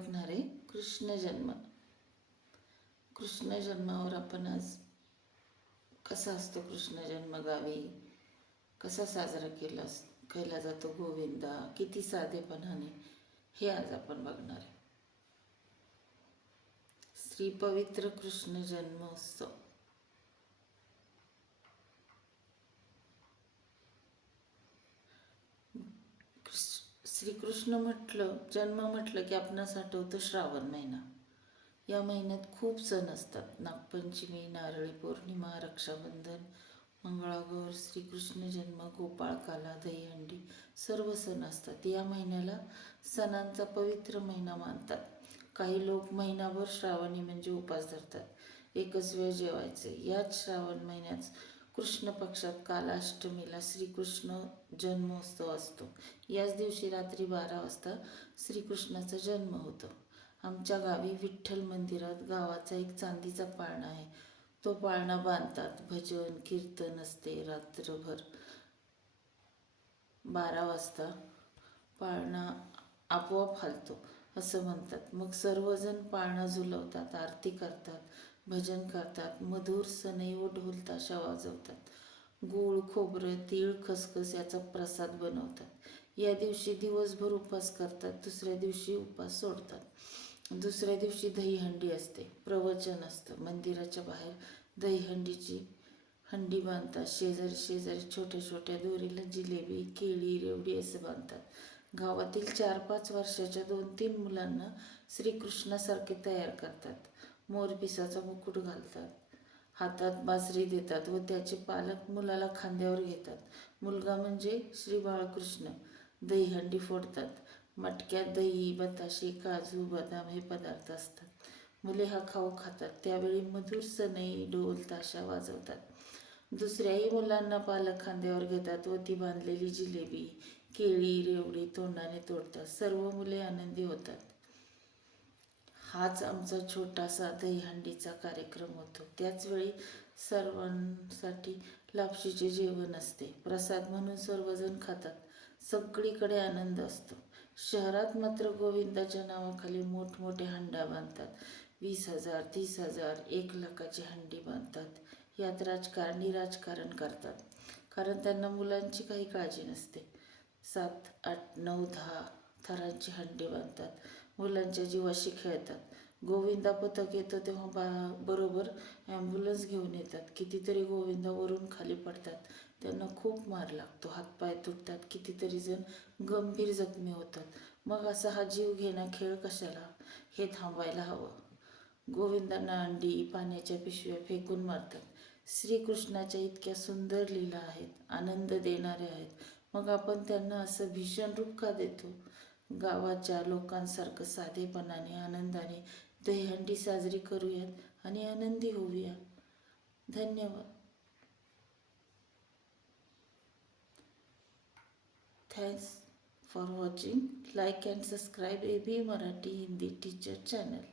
ओळखणारे कृष्ण जन्म. कृष्ण जन्मावर आपण आज कसा असतो कृष्ण जन्म गावी? कसा साजरा केला केला जातो गोविंदा? किती साधेपणाने हे आज आपण बघणार आहे. श्री पवित्र कृष्ण जन्मोत्सव कृष्ण- श्रीकृष्ण म्हटलं जन्म म्हटलं की आपणास आठवतं श्रावण महिना. या महिन्यात खूप सण असतात. नागपंचमी नारळी पौर्णिमा रक्षाबंधन मंगळागौर श्रीकृष्ण जन्म गोपाळकाला दहीहंडी सर्व सण असतात. या महिन्याला सणांचा पवित्र महिना मानतात. काही लोक महिनाभर श्रावणी म्हणजे उपास धरतात. एकच वेळ जेवायचे. याच श्रावण महिन्यात कृष्ण पक्षात कालाष्टमीला श्रीकृष्ण जन्मोत्सव असतो. याच दिवशी रात्री बारा वाजता श्रीकृष्णाचा जन्म होतो. आमच्या गावी विठ्ठल मंदिरात गावाचा एक चांदीचा पाळणा आहे. तो पाळणा बांधतात. भजन कीर्तन असते रात्रभर. बारा वाजता पाळणा आपोआप हलतो असं म्हणतात. मग सर्वजण पाळणा झुलवतात आरती करतात. भजन करतात. मधुर सनैव व ढोल ताशा वाजवतात. गूळ खोबरं तीळ खसखस याचा प्रसाद बनवतात. या दिवशी दिवसभर उपवास करतात. दुसऱ्या दिवशी उपवास सोडतात. दुसऱ्या दिवशी दहीहंडी असते. प्रवचन असतं. मंदिराच्या बाहेर दहीहंडीची हंडी बांधतात. शेजारी शेजारी छोट्या छोट्या दोरीला जिलेबी केळी रेवडी असं बांधतात. गावातील चार पाच वर्षाच्या दोन तीन मुलांना श्रीकृष्णासारखे तयार करतात. मोरपिसाचा मुकुट घालतात. हातात बासरी देतात व त्याचे पालक मुलाला खांद्यावर घेतात. मुलगा म्हणजे श्री बाळकृष्ण. दहीहंडी फोडतात. मटक्यात दही बताशे काजू बदाम हे पदार्थ असतात. मुले हा खाऊ खातात. त्यावेळी मधुर सनई ढोल ताशा वाजवतात. दुसऱ्याही मुलांना पालक खांद्यावर घेतात व ती बांधलेली जिलेबी केळी रेवडी तोंडाने तोडतात. सर्व मुले आनंदी होतात. हाच आमचा छोटासा दहीहंडीचा कार्यक्रम होतो. त्याचवेळी सर्वांसाठी लापशीचे जेवण असते. प्रसाद म्हणून सर्वजण खातात. सगळीकडे आनंद असतो. शहरात मात्र गोविंदाच्या नावाखाली मोठमोठे हंडा बांधतात. वीस हजार तीस हजार एक लाखाची हंडी बांधतात. यात राजकारणी राजकारण करतात. कारण त्यांना मुलांची काही काळजी नसते. सात आठ नऊ दहा थरांची हड्डी बांधतात. मुलांच्या जीवाशी खेळतात. गोविंदा पथक येतं तेव्हा बा बरोबर ॲम्ब्युलन्स घेऊन येतात. कितीतरी गोविंदा वरून खाली पडतात. त्यांना खूप मार लागतो. हातपाय तुटतात. कितीतरी जण गंभीर जखमी होतात. मग असा हा जीव घेणा खेळ कशाला? हे थांबायला हवं. गोविंदांना अंडी पाण्याच्या पिशव्या फेकून मारतात. श्रीकृष्णाच्या इतक्या सुंदर लीला आहेत. आनंद देणाऱ्या आहेत. मग आपण त्यांना असं भीषण रूप का देतो? गावाच्या लोकांसारखं साधेपणाने आनंदाने दहीहंडी साजरी करूयात आणि आनंदी होऊया. धन्यवाद. Thanks for watching like and subscribe A B Marathi Hindi teacher channel